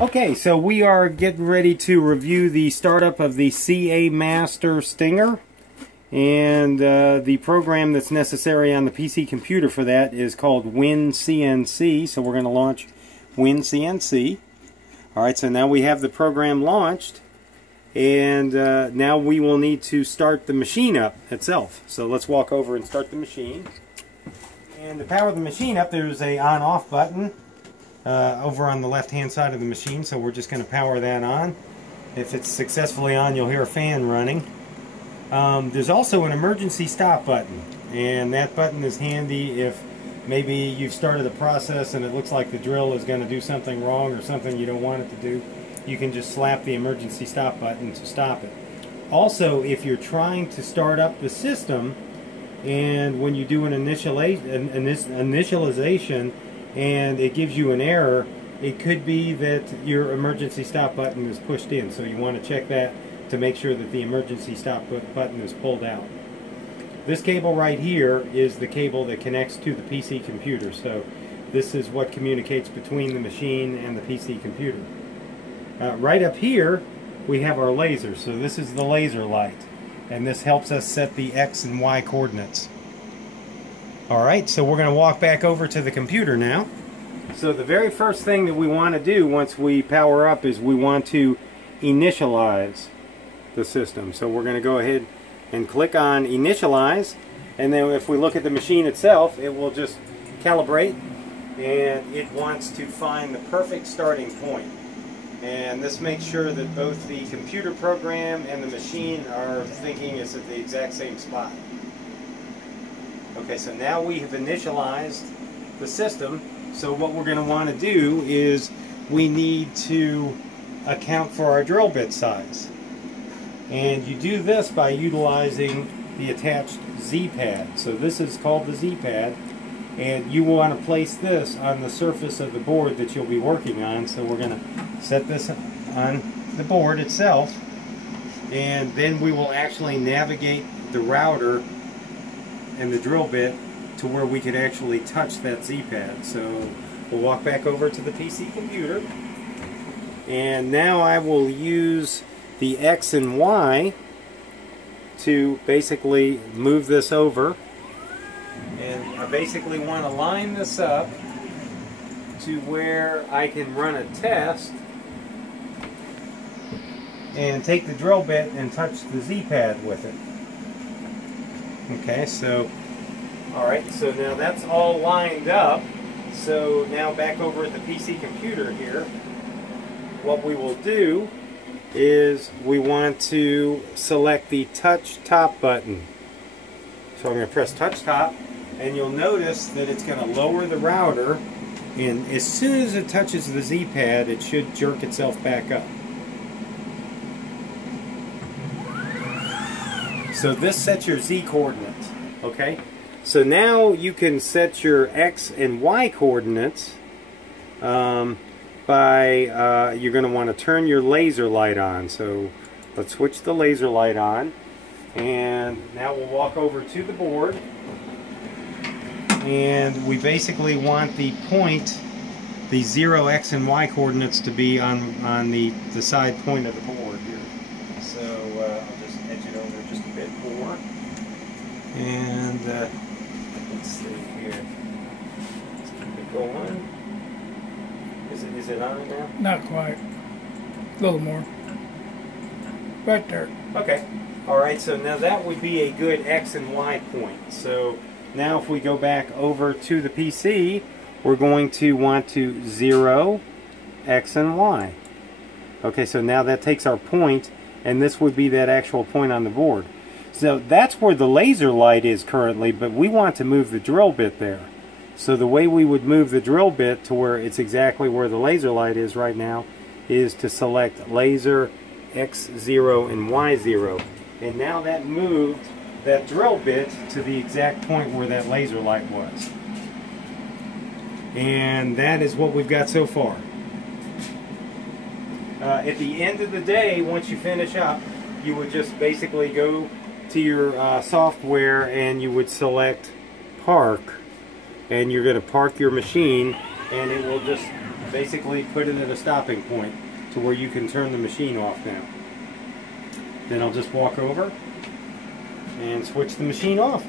Okay, so we are getting ready to review the startup of the CAMaster Stinger, and the program that's necessary on the PC computer for that is called WinCNC. So we're going to launch WinCNC. Alright, so now we have the program launched, and now we will need to start the machine up itself. So let's walk over and start the machine. And to power the machine up, there's a on-off button over on the left-hand side of the machine, so we're just going to power that on. If it's successfully on, you'll hear a fan running. There's also an emergency stop button, and that button is handy if maybe you've started a process and it looks like the drill is going to do something wrong or something you don't want it to do. You can just slap the emergency stop button to stop it. Also, if you're trying to start up the system, and when you do an initialization and it gives you an error, it could be that your emergency stop button is pushed in. So you want to check that to make sure that the emergency stop button is pulled out. This cable right here is the cable that connects to the PC computer. So this is what communicates between the machine and the PC computer. Right up here we have our laser. So this is the laser light, and this helps us set the X and Y coordinates. Alright, so we're going to walk back over to the computer now. So the very first thing that we want to do once we power up is we want to initialize the system. So we're going to go ahead and click on initialize, and then if we look at the machine itself, it will just calibrate, and it wants to find the perfect starting point. And this makes sure that both the computer program and the machine are thinking it's at the exact same spot. Okay, so now we have initialized the system. So what we're going to want to do is we need to account for our drill bit size. And you do this by utilizing the attached Z-pad. So this is called the Z-pad, and you want to place this on the surface of the board that you'll be working on. So we're going to set this on the board itself, and then we will actually navigate the router and the drill bit to where we can actually touch that Z-pad. So we'll walk back over to the PC computer, and now I will use the X and Y to basically move this over, and I basically want to line this up to where I can run a test and take the drill bit and touch the Z-pad with it. Okay, so alright, so now that's all lined up. So now back over at the PC computer here, what we will do is we want to select the touch top button. So I'm going to press touch top, and you'll notice that it's going to lower the router, and as soon as it touches the Z-pad, it should jerk itself back up. So this sets your Z coordinates. Okay, so now you can set your X and Y coordinates you're going to want to turn your laser light on. So let's switch the laser light on, and now we'll walk over to the board, and we basically want the point, the 0 X and Y coordinates, to be on the side point of the board here. So I'll just edge it over just a bit more, and let's see here, let's keep it going. Is it on now? Not quite. A little more. Right there. Okay. Alright, so now that would be a good X and Y point. So now if we go back over to the PC, we're going to want to 0 X and Y. Okay, so now that takes our point, and this would be that actual point on the board. So that's where the laser light is currently, but we want to move the drill bit there. So the way we would move the drill bit to where it's exactly where the laser light is right now is to select laser X0 and Y0. And now that moved that drill bit to the exact point where that laser light was. And that is what we've got so far. At the end of the day, once you finish up, you would just basically go to your software, and you would select park, and you're going to park your machine and it will just basically put it at a stopping point to where you can turn the machine off now. Then I'll just walk over and switch the machine off.